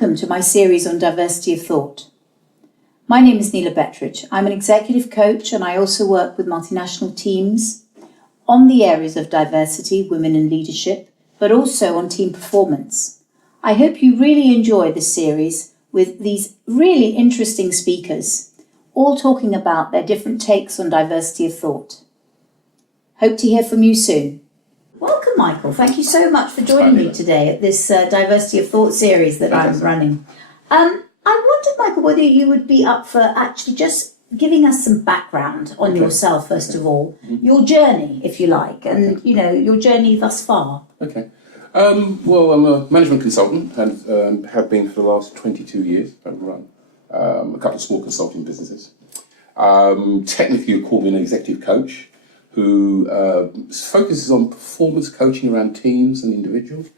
Welcome to my series on diversity of thought. My name is Neela Bettridge. I'm an executive coach and I also work with multinational teams on the areas of diversity, women in leadership, but also on team performance. I hope you really enjoy this series with these really interesting speakers, all talking about their different takes on diversity of thought. Hope to hear from you soon. Welcome, Michael. Thank you so much for joining me today at this Diversity of Thought series that I'm running. I wondered, Michael, whether you would be up for actually just giving us some background on yourself, first of all, your journey, if you like, and, you know, your journey thus far. Okay. Well, I'm a management consultant and have been for the last 22 years. I've run a couple of small consulting businesses. Technically, you call me an executive coach who focuses on performance coaching around teams and individuals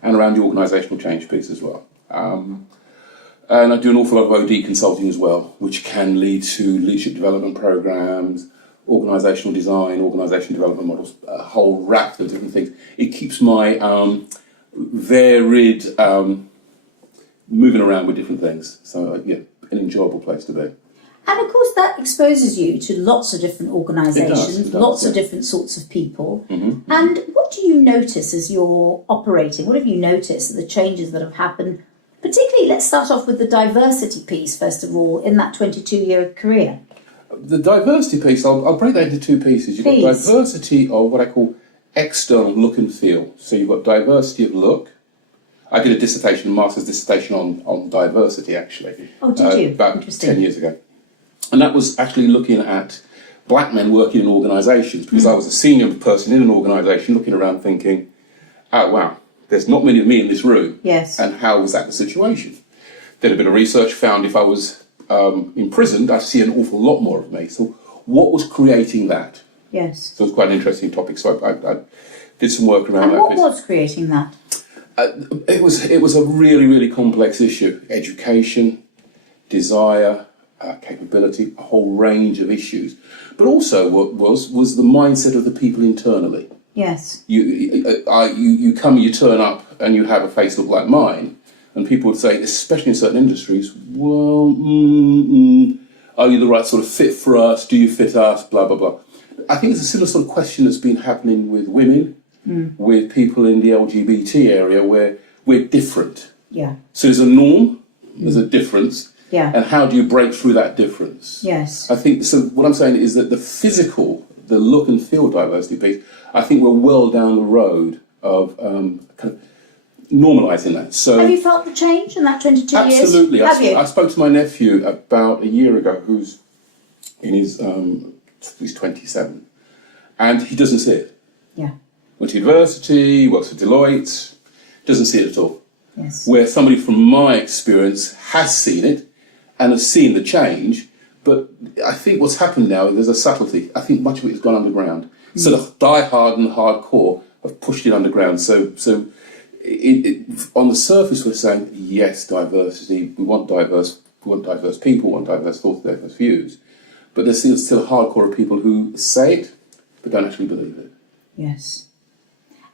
and around the organisational change piece as well. And I do an awful lot of OD consulting as well, which can lead to leadership development programs, organisational design, organisation development models, a whole raft of different things. It keeps my varied moving around with different things. So, yeah, an enjoyable place to be. And of course, that exposes you to lots of different organisations, it does, lots of different sorts of people. Mm-hmm. And what do you notice as you're operating? What have you noticed, the changes that have happened? Particularly, let's start off with the diversity piece, first of all, in that 22-year career. The diversity piece, I'll break that into two pieces. You've got diversity of what I call external look and feel. So you've got diversity of look. I did a dissertation, a master's dissertation on diversity, actually. Oh, did you? About 10 years ago. And that was actually looking at black men working in organisations, because I was a senior person in an organisation looking around thinking, oh, wow, there's not many of me in this room. Yes. And how was that the situation? Did a bit of research, found if I was imprisoned, I'd see an awful lot more of me. So what was creating that? Yes. So it was quite an interesting topic. So I did some work around and that. And what was creating that? It was a really, really complex issue. Education, desire, capability, a whole range of issues. But also what was the mindset of the people internally. Yes. You turn up and you have a face look like mine, and people would say, especially in certain industries, well, are you the right sort of fit for us? Do you fit us? Blah, blah, blah. I think it's a similar sort of question that's been happening with women, with people in the LGBT area, where we're different. Yeah. So there's a norm, there's a difference. Yeah. And how do you break through that difference? Yes. I think, so what I'm saying is that the physical, the look and feel diversity piece, I think we're well down the road of kind of normalising that. So have you felt the change in that 22 years? Absolutely. Have you? I spoke to my nephew about a year ago, who's in his, he's 27, and he doesn't see it. Yeah. Went to university, works for Deloitte, doesn't see it at all. Yes. Where somebody from my experience has seen it and has seen the change, but I think what's happened now, there's a subtlety. I think much of it has gone underground. So the die-hard and hardcore have pushed it underground. So on the surface, we're saying, yes, diversity, we want diverse people, we want diverse thoughts, diverse views. But there's still a hardcore of people who say it, but don't actually believe it. Yes.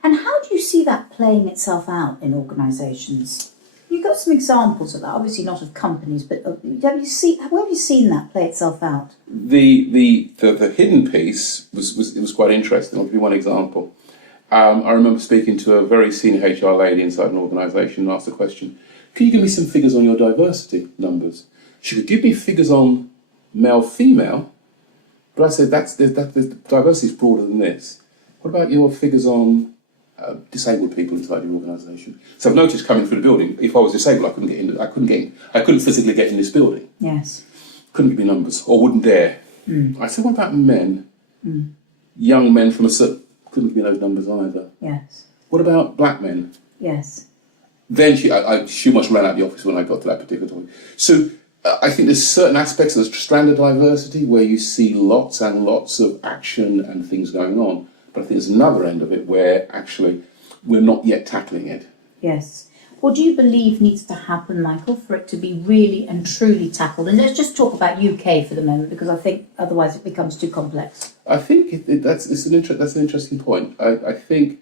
And how do you see that playing itself out in organisations? You've got some examples of that, obviously not of companies, but where have you seen that play itself out? The hidden piece was quite interesting. I'll give you one example. I remember speaking to a very senior HR lady inside an organisation and asked the question, can you give me some figures on your diversity numbers? She could give me figures on male-female, but I said, the diversity is broader than this. What about your figures on disabled people inside your organisation? So I've noticed coming through the building, if I was disabled, I couldn't physically get in this building. Yes. Couldn't give me numbers, or wouldn't dare. I said, what about men? Young men from a certain, couldn't give me those numbers either. Yes. What about black men? Yes. Then she almost ran out of the office when I got to that particular topic. So I think there's certain aspects of the strand of diversity where you see lots and lots of action and things going on. But I think there's another end of it where actually we're not yet tackling it. Yes. What do you believe needs to happen, Michael, for it to be really and truly tackled? And let's just talk about UK for the moment, because I think otherwise it becomes too complex. I think that's an interesting point. I think,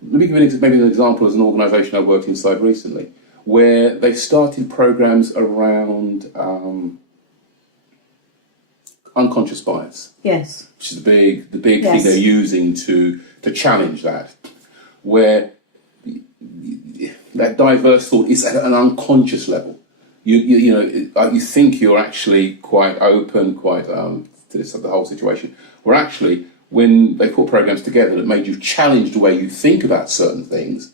let me give maybe an example as an organisation I worked inside recently. where they started programs around unconscious bias. Yes. Which is the big Yes. thing they're using to challenge that, where that diverse thought is at an unconscious level. You think you're actually quite open, quite to the whole situation. Where actually, when they put programs together that made you challenge the way you think about certain things,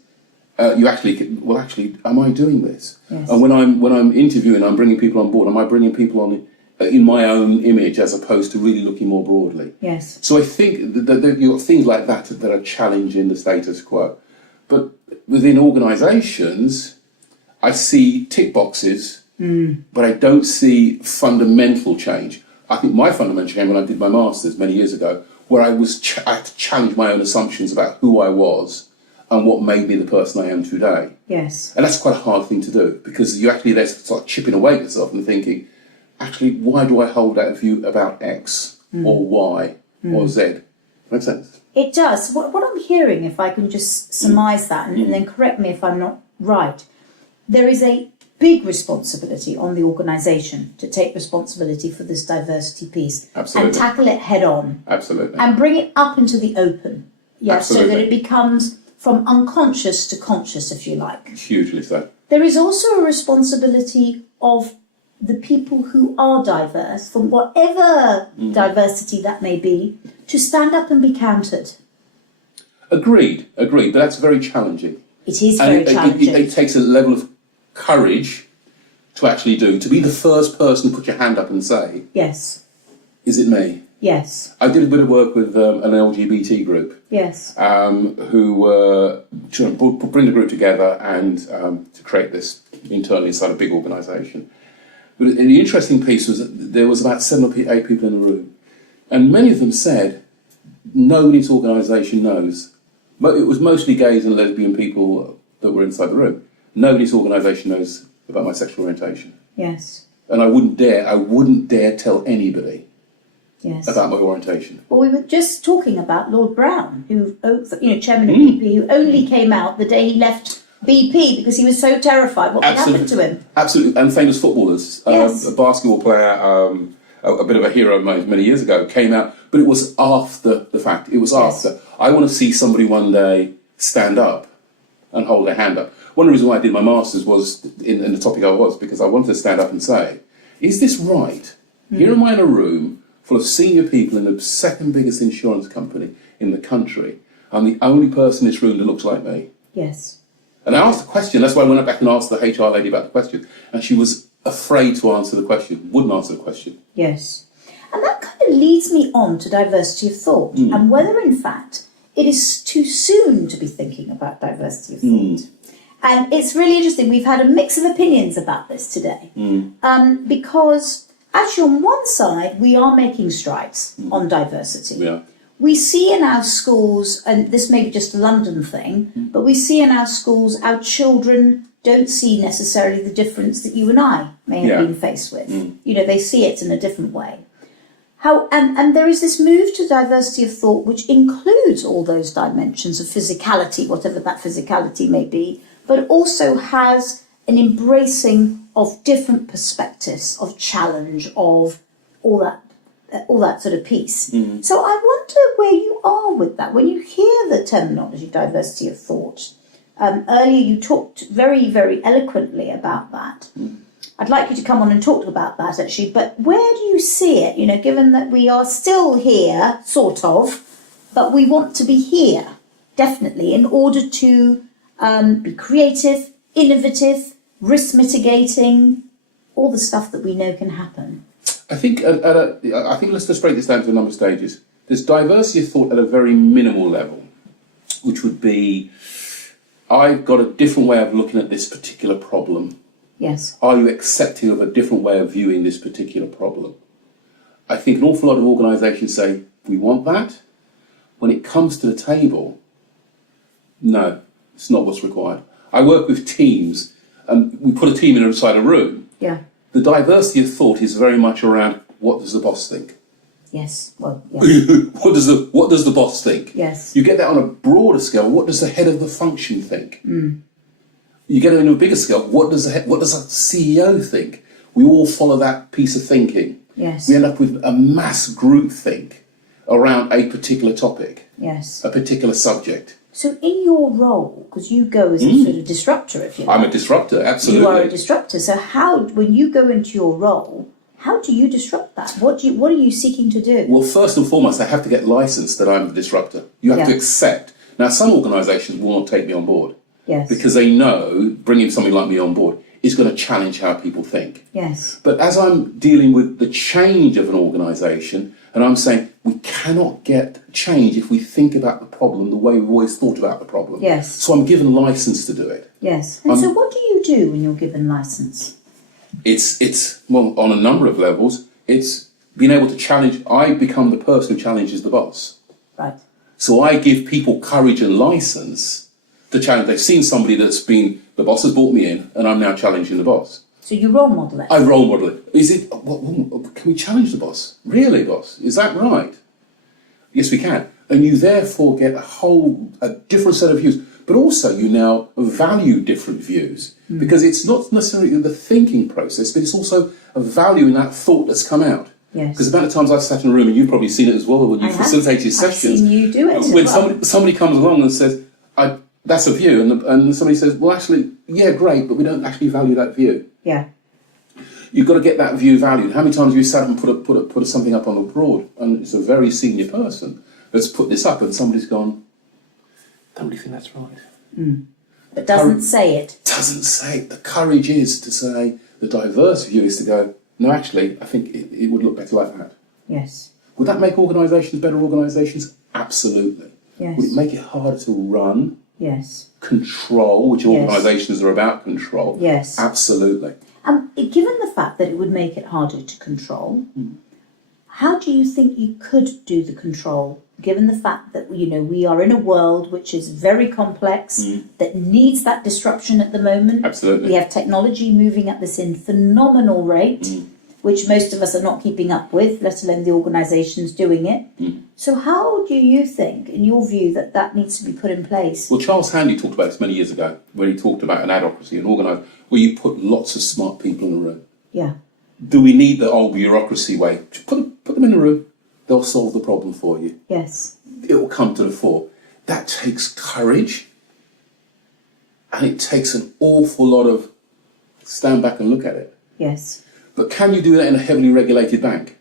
you actually am I doing this? Yes. And when I'm interviewing, I'm bringing people on board. Am I bringing people on in my own image as opposed to really looking more broadly? Yes. So I think that you've got things like that that are challenging the status quo. But within organisations, I see tick boxes, but I don't see fundamental change. I think my fundamental change when I did my masters many years ago, where I had to challenge my own assumptions about who I was and what made me the person I am today. Yes. And that's quite a hard thing to do, because you actually then start chipping away at yourself and thinking, actually, why do I hold that view about X or Y or Z? Makes sense? It does. What I'm hearing, if I can just surmise that, and then correct me if I'm not right, there is a big responsibility on the organisation to take responsibility for this diversity piece. Absolutely. And tackle it head on. Absolutely. And bring it up into the open. Yeah, Absolutely. so that it becomes from unconscious to conscious, if you like. Hugely so. There is also a responsibility of the people who are diverse, from whatever diversity that may be, to stand up and be counted. Agreed. But that's very challenging. It is very challenging. It takes a level of courage to actually to be the first person to put your hand up and say, Yes. is it me? Yes. I did a bit of work with an LGBT group. Yes. Who were to bring the group together and to create this internally inside a big organisation. But the interesting piece was that there was about 7 or 8 people in the room, and many of them said, nobody in this organisation knows. It was mostly gays and lesbian people that were inside the room. Nobody in this organisation knows about my sexual orientation. Yes. And I wouldn't dare tell anybody Yes. about my orientation. Well, we were just talking about Lord Brown, who, chairman of BP, who only came out the day he left BP because he was so terrified what would happen to him. Absolutely, and famous footballers. Yes. A basketball player, a bit of a hero of mine many years ago, came out, but it was after the fact. It was after. I want to see somebody one day stand up and hold their hand up. One of the reasons why I did my masters was in the topic I was, because I wanted to stand up and say, is this right? Here am I in a room full of senior people in the second biggest insurance company in the country. I'm the only person in this room that looks like me. Yes. And I asked the question, that's why I went back and asked the HR lady about the question, and she was afraid to answer the question, wouldn't answer the question. Yes. And that kind of leads me on to diversity of thought, and whether in fact it is too soon to be thinking about diversity of thought. And it's really interesting, we've had a mix of opinions about this today, because actually on one side we are making strides on diversity. Yeah. We see in our schools, and this may be just a London thing, but we see in our schools our children don't see necessarily the difference that you and I may have been faced with. They see it in a different way. And there is this move to diversity of thought which includes all those dimensions of physicality, whatever that physicality may be, but also has an embracing of different perspectives, of challenge, of all that sort of piece. So I wonder where you are with that. When you hear the terminology diversity of thought, earlier you talked very, very eloquently about that. I'd like you to come on and talk about that actually, but where do you see it, given that we are still here, sort of, but we want to be here, definitely, in order to be creative, innovative, risk mitigating, all the stuff that we know can happen. I think let's just break this down to a number of stages. There's diversity of thought at a very minimal level, which would be, I've got a different way of looking at this particular problem. Yes. Are you accepting of a different way of viewing this particular problem? I think an awful lot of organisations say, we want that. When it comes to the table, no, it's not what's required. I work with teams, and we put a team inside a room. Yeah. The diversity of thought is very much around, what does the boss think? Yes. Well, yeah. What does the boss think? Yes. You get that on a broader scale. What does the head of the function think? You get into a bigger scale. What does a CEO think? We all follow that piece of thinking. Yes. We end up with a mass group think around a particular topic, Yes. a particular subject. So in your role, because you go as a sort of disruptor, if you like. I'm a disruptor, absolutely. You are a disruptor. So when you go into your role, how do you disrupt that? What are you seeking to do? Well, first and foremost, I have to get licensed that I'm the disruptor. You have to accept. Now, some organisations will not take me on board. Yes. Because they know bringing somebody like me on board is going to challenge how people think. Yes. But as I'm dealing with the change of an organisation, and I'm saying we cannot get change if we think about the problem the way we've always thought about the problem. Yes. So I'm given licence to do it. Yes. And so what do you do when you're given licence? It's well, on a number of levels, it's being able to challenge. I become the person who challenges the boss. Right. So I give people courage and licence to challenge. They've seen somebody that's been, the boss has brought me in, and I'm now challenging the boss. So you role model it? I role model it. Is it, can we challenge the boss? Really, boss? Is that right? Yes, we can. And you therefore get a different set of views. But also you now value different views. Because it's not necessarily the thinking process, but it's also a value in that thought that's come out. Yes. Because the amount of times I've sat in a room, and you've probably seen it as well when you facilitated sessions. I've seen you do it. When somebody comes along and says, that's a view, and somebody says, well, actually, yeah, great, but we don't actually value that view. Yeah. You've got to get that view valued. How many times have you sat and put something up on the board, and it's a very senior person that's put this up, and somebody's gone, don't really think that's right. But doesn't say it. Doesn't say it. The courage is to say, the diverse view is to go, no, actually, I think it would look better like that. Yes. Would that make organisations better organisations? Absolutely. Yes. Would it make it harder to run? Yes. Control, which organisations are about control? Yes. Absolutely. Given the fact that it would make it harder to control, how do you think you could do the control, given the fact that, we are in a world which is very complex, that needs that disruption at the moment? Absolutely. We have technology moving at this in phenomenal rate, which most of us are not keeping up with, let alone the organisations doing it. So how do you think, in your view, that needs to be put in place? Well, Charles Handy talked about this many years ago, where he talked about an adhocracy, an organised, where you put lots of smart people in a room. Yeah. Do we need the old bureaucracy way? Put them in a room, they'll solve the problem for you. Yes. It will come to the fore. That takes courage, and it takes an awful lot of stand back and look at it. Yes. But can you do that in a heavily regulated bank?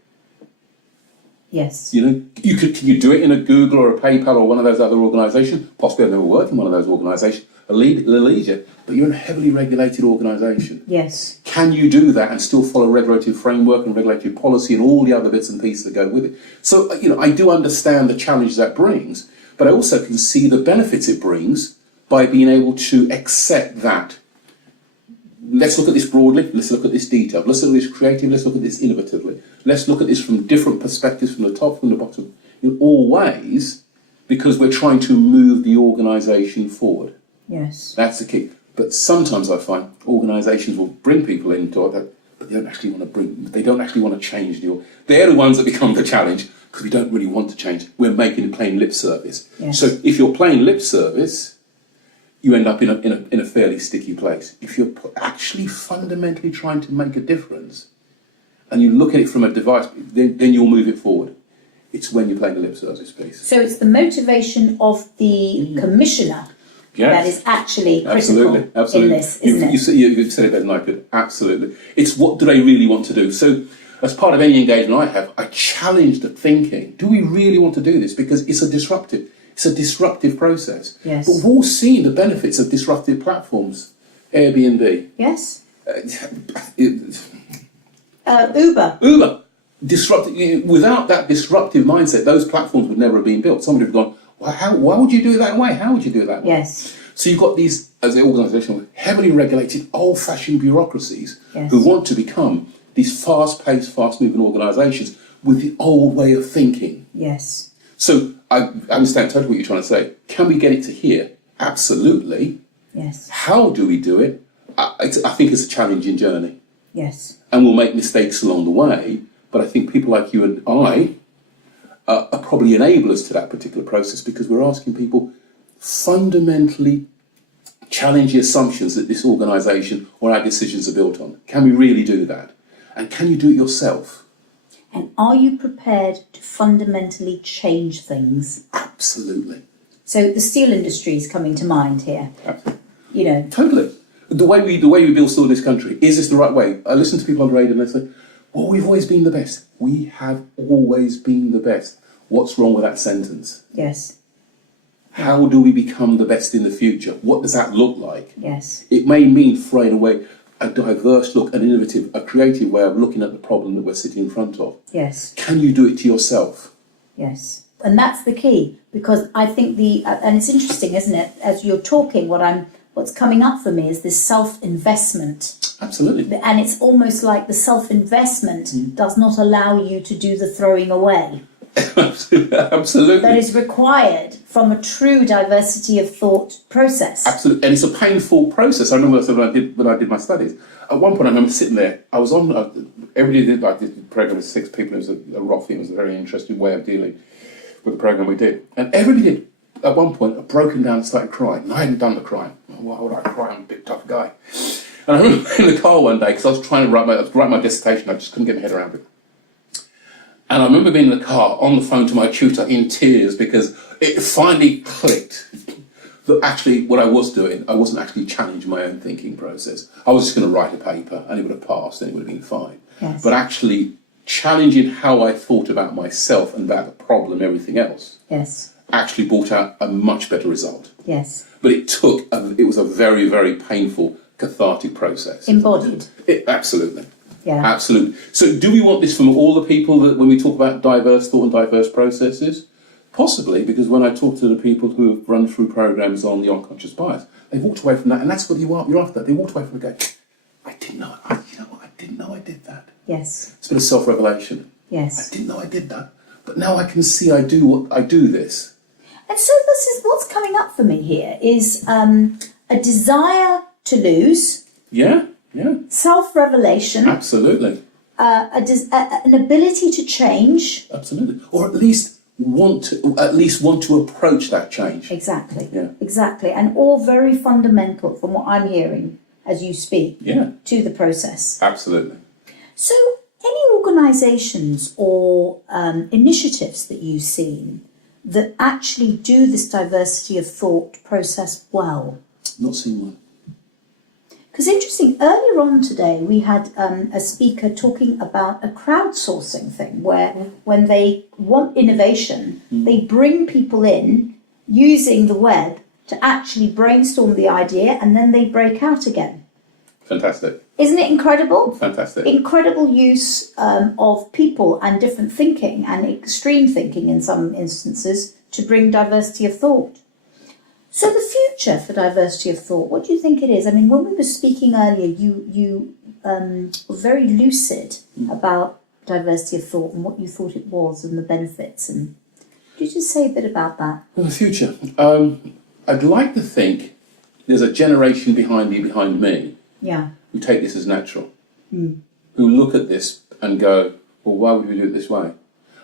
Yes. Can you do it in a Google or a PayPal or one of those other organisations? Possibly I've never worked in one of those organisations, Leisure, but you're in a heavily regulated organisation. Yes. Can you do that and still follow regulatory framework and regulatory policy and all the other bits and pieces that go with it? So, I do understand the challenge that brings, but I also can see the benefits it brings by being able to accept that. Let's look at this broadly, let's look at this detailed, let's look at this creatively, let's look at this innovatively. Let's look at this from different perspectives, from the top, from the bottom, in all ways, because we're trying to move the organisation forward. Yes. That's the key. But sometimes I find organisations will bring people into that, but they don't actually want to change they're the ones that become the challenge, because we don't really want to change. We're playing lip service. Yes. So if you're playing lip service, you end up in a fairly sticky place. If you're actually fundamentally trying to make a difference, and you look at it from a device, then you'll move it forward. It's when you're playing the lip service piece. So it's the motivation of the commissioner that is actually critical in this, isn't it? You've said it better than I could. Absolutely. It's what do they really want to do? So as part of any engagement I have, I challenge the thinking. Do we really want to do this? Because it's a disruptive process. Yes. But we've all seen the benefits of disruptive platforms. Airbnb. Yes. Uber. Without that disruptive mindset, those platforms would never have been built. Somebody would have gone, why would you do it that way? How would you do it that way? Yes. So you've got these, as an organisation, heavily regulated, old-fashioned bureaucracies who want to become these fast-paced, fast-moving organisations with the old way of thinking. Yes. So I understand totally what you're trying to say. Can we get it to here? Absolutely. Yes. How do we do it? I think it's a challenging journey. Yes. And we'll make mistakes along the way, but I think people like you and I are probably enablers to that particular process, because we're asking people fundamentally challenge the assumptions that this organisation or our decisions are built on. Can we really do that? And can you do it yourself? And are you prepared to fundamentally change things? Absolutely. So the steel industry is coming to mind here. Absolutely. You know. Totally. The way we build steel in this country, is this the right way? I listen to people on the radio and they say, well, we've always been the best. We have always been the best. What's wrong with that sentence? Yes. How do we become the best in the future? What does that look like? Yes. It may mean throwing away a diverse look, an innovative, a creative way of looking at the problem that we're sitting in front of. Yes. Can you do it to yourself? Yes. And that's the key, because I think and it's interesting, isn't it? As you're talking, what's coming up for me is this self-investment. Absolutely. And it's almost like the self-investment does not allow you to do the throwing away. Absolutely. That is required from a true diversity of thought process. Absolutely. And it's a painful process. I remember when I did my studies. At one point I remember sitting there, I was on, everybody did like this program with 6 people, it was a rock thing, it was a very interesting way of dealing with the program we did. And everybody did, at one point, had broken down and started crying. And I hadn't done the crying. Why would I cry? I'm a big tough guy. And I remember in the car one day, because I was trying to write my dissertation, I just couldn't get my head around it. And I remember being in the car on the phone to my tutor in tears because it finally clicked that actually what I was doing, I wasn't actually challenging my own thinking process. I was just going to write a paper and it would have passed and it would have been fine. Yes. But actually challenging how I thought about myself and about the problem and everything else Yes. actually brought out a much better result. Yes. But it was a very, very painful, cathartic process. Embodied. Absolutely. Yeah. Absolutely. So do we want this from all the people that when we talk about diverse thought and diverse processes? Possibly, because when I talk to the people who have run through programs on the unconscious bias, they've walked away from that, and that's what you're after. They walked away from it going, I didn't know I did that. Yes. It's been a self-revelation. Yes. I didn't know I did that. But now I can see I do this. And so this is what's coming up for me here is a desire to lose. Yeah. Self-revelation. Absolutely. An ability to change. Absolutely. Or at least want to approach that change. Exactly. Yeah. Exactly. And all very fundamental from what I'm hearing as you speak to the process. Absolutely. So any organisations or initiatives that you've seen that actually do this diversity of thought process well? Not seen one. Because interesting, earlier on today we had a speaker talking about a crowdsourcing thing where when they want innovation, they bring people in using the web to actually brainstorm the idea and then they break out again. Fantastic. Isn't it incredible? Fantastic. Incredible use of people and different thinking and extreme thinking in some instances to bring diversity of thought. So the future for diversity of thought, what do you think it is? I mean, when we were speaking earlier, you were very lucid about diversity of thought and what you thought it was and the benefits. And could you just say a bit about that? Well, the future. I'd like to think there's a generation behind me Yeah. who take this as natural, who look at this and go, well, why would we do it this way?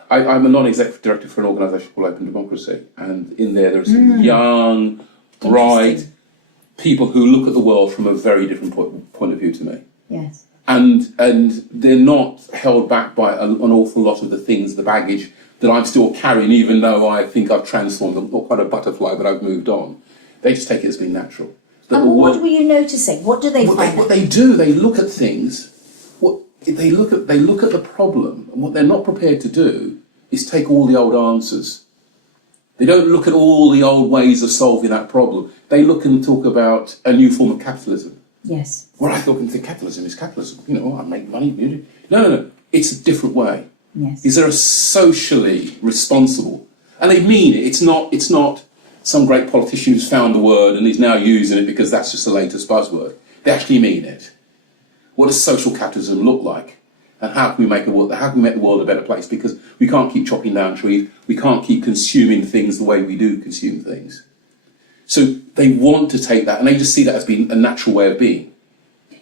I'm a non-executive director for an organisation called Open Democracy, and in there are some young, bright people who look at the world from a very different point of view to me. Yes. And they're not held back by an awful lot of the things, the baggage that I'm still carrying, even though I think I've transformed. I'm not quite a butterfly, but I've moved on. They just take it as being natural. And what were you noticing? What do they find? What they do, they look at things. They look at the problem, and what they're not prepared to do is take all the old answers. They don't look at all the old ways of solving that problem. They look and talk about a new form of capitalism. Yes. Well, I thought capitalism is capitalism. You know, I make money. No. It's a different way. Yes. Is there a socially responsible? And they mean it. It's not some great politician who's found the word and is now using it because that's just the latest buzzword. They actually mean it. What does social capitalism look like? And how can we make the world a better place? Because we can't keep chopping down trees. We can't keep consuming things the way we do consume things. So they want to take that, and they just see that as being a natural way of being.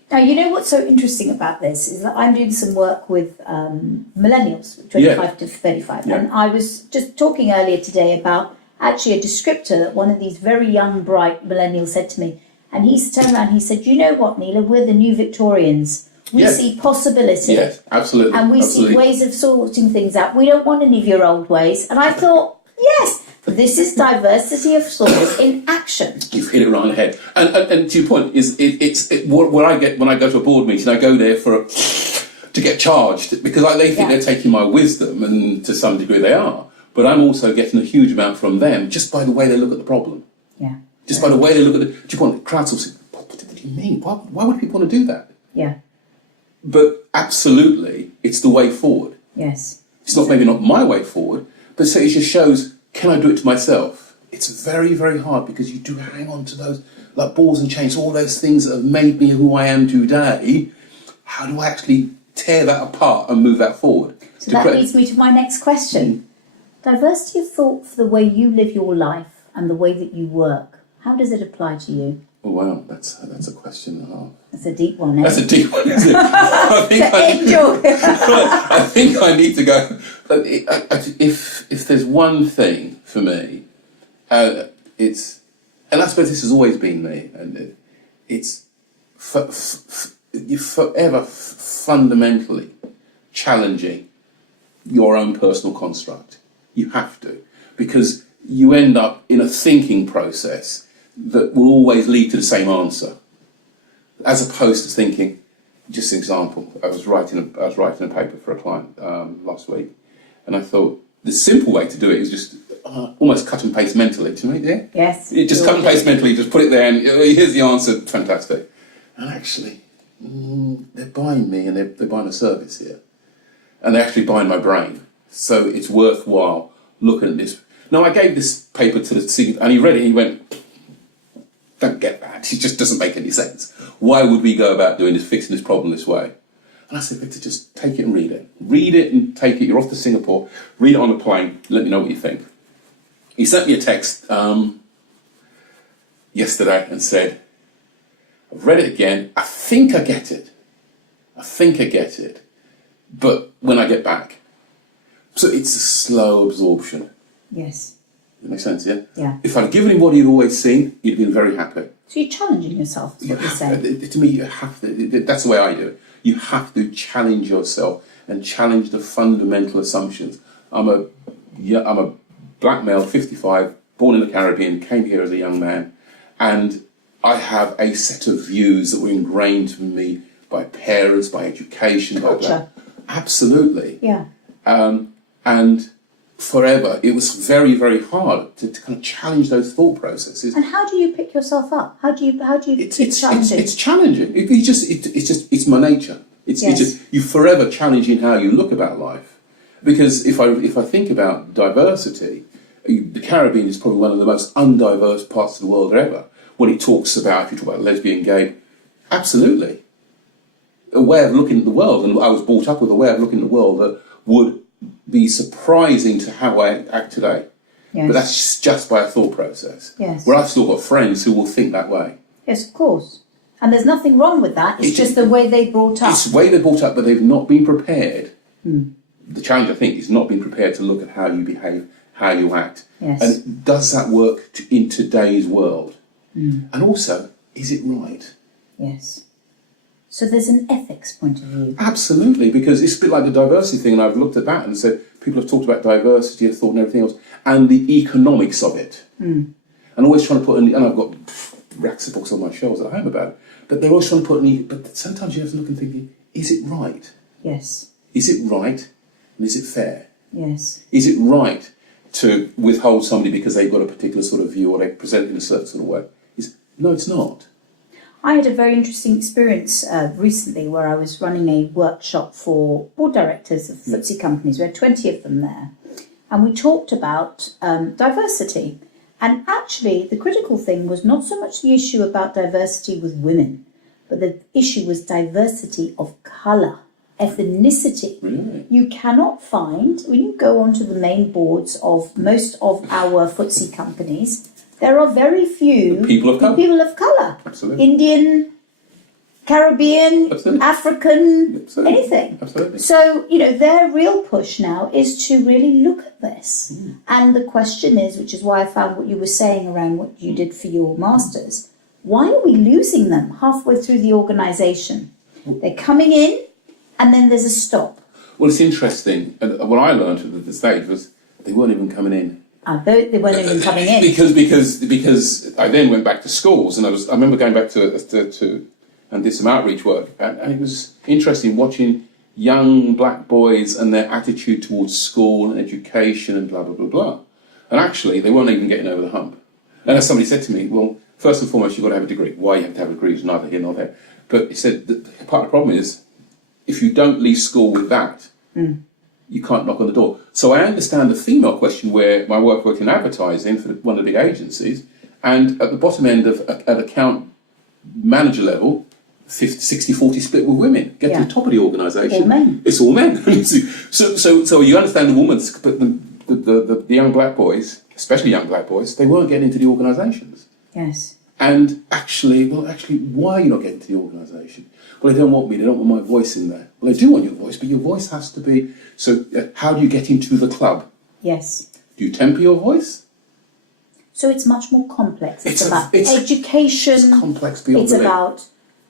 Now, you know what's so interesting about this is that I'm doing some work with millennials, 25 to 35. Yeah. And I was just talking earlier today about actually a descriptor that one of these very young, bright millennials said to me. And he turned around and he said, you know what, Neela, we're the new Victorians. We Yes. see possibility. Yes, absolutely. And we see ways of sorting things out. We don't want any of your old ways. And I thought, yes, this is diversity of thought in action. You've hit it right on the head. And to your point, what I get when I go to a board meeting, I go there to get charged because they think they're taking my wisdom, and to some degree they are. But I'm also getting a huge amount from them just by the way they look at the problem. Yeah. Just by the way they look at it. To your point, the crowds will say, what do you mean? Why would people want to do that? Yeah. But absolutely, it's the way forward. Yes. It's maybe not my way forward, but so it just shows, can I do it to myself? It's very, very hard because you do hang on to those, like balls and chains, all those things that have made me who I am today. How do I actually tear that apart and move that forward? So that leads me to my next question. Diversity of thought for the way you live your life and the way that you work. How does it apply to you? Oh, wow, that's a question and a half. That's a deep one, eh? That's a deep one, isn't it? I think I need to go. But if there's one thing for me, it's, and I suppose this has always been me, and it's you're forever fundamentally challenging your own personal construct. You have to, because you end up in a thinking process that will always lead to the same answer, as opposed to thinking. Just an example, I was writing a paper for a client last week, and I thought the simple way to do it is just almost cut and paste mentally. Do you know? Yeah. Yes. Just cut and paste mentally. Just put it there, and here's the answer. Fantastic. And actually, they're buying me, and they're buying a service here, and they're actually buying my brain. So it's worthwhile looking at this. Now, I gave this paper to the CEO, and he read it, and he went, don't get that. It just doesn't make any sense. Why would we go about doing this, fixing this problem this way? And I said, Victor, just take it and read it. Read it and take it. You're off to Singapore. Read it on a plane. Let me know what you think. He sent me a text yesterday and said, I've read it again. I think I get it. But when I get back. So it's a slow absorption. Yes. That makes sense, yeah? Yeah. If I'd given him what he'd always seen, he'd been very happy. So you're challenging yourself, is what you're saying. To me, you have to. That's the way I do it. You have to challenge yourself and challenge the fundamental assumptions. I'm a black male, 55, born in the Caribbean, came here as a young man, and I have a set of views that were ingrained in me by parents, by education, Culture. Absolutely. Yeah. And forever, it was very, very hard to kind of challenge those thought processes. And how do you pick yourself up? How do you keep challenging? It's challenging. It's my nature. It's just you're forever challenging how you look about life. Because if I think about diversity, the Caribbean is probably one of the most undiverse parts of the world ever. When it talks about, if you talk about lesbian, gay, absolutely. A way of looking at the world, and I was brought up with a way of looking at the world that would be surprising to how I act today. Yes. But that's just by a thought process. Yes. Where I've still got friends who will think that way. Yes, of course. And there's nothing wrong with that. It's just the way they brought up. It's the way they're brought up, but they've not been prepared. The challenge, I think, is not being prepared to look at how you behave, how you act. Yes. And does that work in today's world? And also, is it right? Yes. So there's an ethics point of view. Absolutely, because it's a bit like the diversity thing, and I've looked at that and said, people have talked about diversity of thought and everything else, and the economics of it. And always trying to put in, and I've got racks of books on my shelves at home about it, but they're always trying to put in, but sometimes you have to look and think, is it right? Yes. Is it right? And is it fair? Yes. Is it right to withhold somebody because they've got a particular sort of view or they present in a certain sort of way? No, it's not. I had a very interesting experience recently where I was running a workshop for board directors of FTSE companies. We had 20 of them there. And we talked about diversity. And actually, the critical thing was not so much the issue about diversity with women, but the issue was diversity of colour, ethnicity. Really? You cannot find, when you go onto the main boards of most of our FTSE companies, there are very few people of colour. Absolutely. Indian, Caribbean, Absolutely. African, Absolutely. anything. Absolutely. So, their real push now is to really look at this. And the question is, which is why I found what you were saying around what you did for your masters, why are we losing them halfway through the organisation? They're coming in and then there's a stop. Well, it's interesting. And what I learned at the stage was they weren't even coming in. They weren't even coming in. Because I then went back to schools, and I remember going back to and did some outreach work, and it was interesting watching young black boys and their attitude towards school and education and blah blah blah blah. And actually, they weren't even getting over the hump. And as somebody said to me, well, first and foremost, you've got to have a degree. Why you have to have a degree is neither here nor there. But he said that part of the problem is if you don't leave school with that, you can't knock on the door. So I understand the female question where my wife worked in advertising for one of the big agencies, and at the bottom end of at account manager level, 60-40 split with women. Get to the top of the organisation. All men. It's all men. so you understand the woman's, but the young black boys, especially young black boys, they weren't getting into the organisations. Yes. And actually, why are you not getting to the organisation? Well, they don't want me, they don't want my voice in there. Well, they do want your voice, but your voice has to be... So how do you get into the club? Yes. Do you temper your voice? So it's much more complex. It's about education. It's complex beyond It's belief. about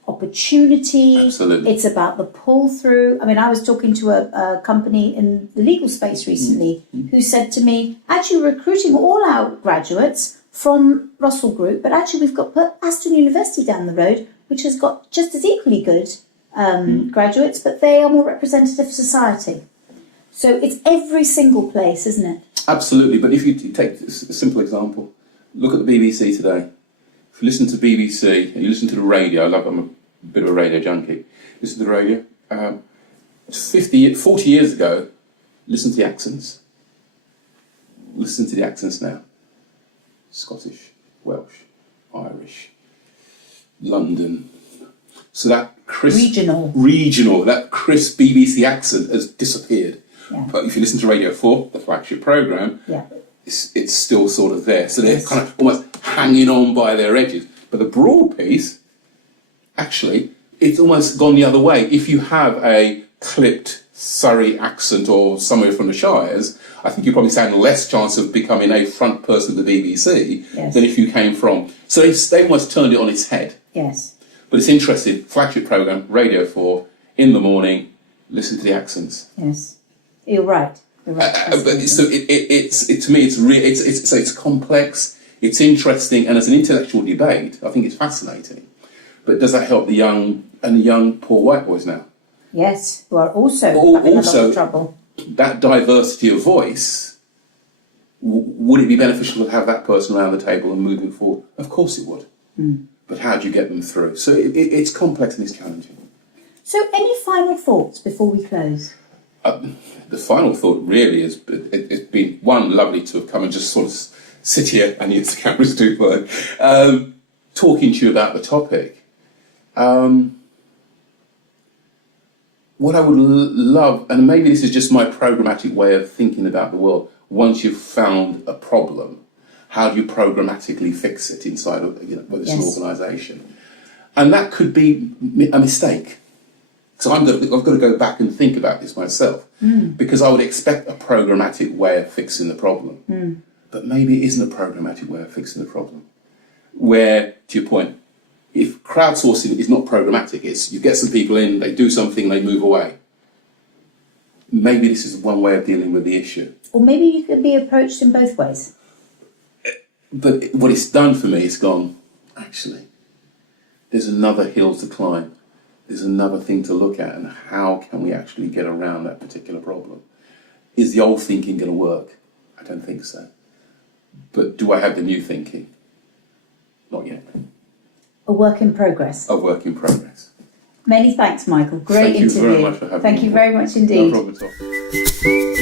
opportunity. Absolutely. It's about the pull-through. I mean, I was talking to a company in the legal space recently who said to me, actually, we're recruiting all our graduates from Russell Group, but actually we've got Aston University down the road, which has got just as equally good graduates, but they are more representative of society. So it's every single place, isn't it? Absolutely, but if you take a simple example, look at the BBC today. If you listen to BBC and you listen to the radio, I'm a bit of a radio junkie, listen to the radio, 40 years ago, listen to the accents. Listen to the accents now. Scottish, Welsh, Irish, London. So that crisp... Regional, that crisp BBC accent has disappeared. Yeah. But if you listen to Radio 4, the flagship programme, it's still sort of there. So they're kind of almost hanging on by their edges. But the broad piece, actually, it's almost gone the other way. If you have a clipped Surrey accent or somewhere from the Shires, I think you probably stand less chance of becoming a front person of the BBC than if you came from... So they almost turned it on its head. Yes. But it's interesting, flagship programme, Radio 4, in the morning, listen to the accents. Yes. You're right. But so to me, it's complex, it's interesting, and as an intellectual debate, I think it's fascinating. But does that help the young poor white boys now? Yes, who are also having a lot of trouble. That diversity of voice, would it be beneficial to have that person around the table and moving forward? Of course it would. But how do you get them through? So it's complex and it's challenging. So any final thoughts before we close? The final thought really is it's been, one, lovely to have come and just sort of sit here, and yes, the cameras do work, talking to you about the topic. What I would love, and maybe this is just my programmatic way of thinking about the world, once you've found a problem, how do you programmatically fix it inside of whether it's an organisation? And that could be a mistake. So I've got to go back and think about this myself, because I would expect a programmatic way of fixing the problem. But maybe it isn't a programmatic way of fixing the problem. Where, to your point, if crowdsourcing is not programmatic, it's you get some people in, they do something, they move away. Maybe this is one way of dealing with the issue. Or maybe you could be approached in both ways. But what it's done for me, it's gone, actually, there's another hill to climb. There's another thing to look at, and how can we actually get around that particular problem? Is the old thinking going to work? I don't think so. But do I have the new thinking? Not yet. A work in progress. A work in progress. Many thanks, Michael. Great interview. Thank you very much for having me. Thank you very much indeed. No problem at all.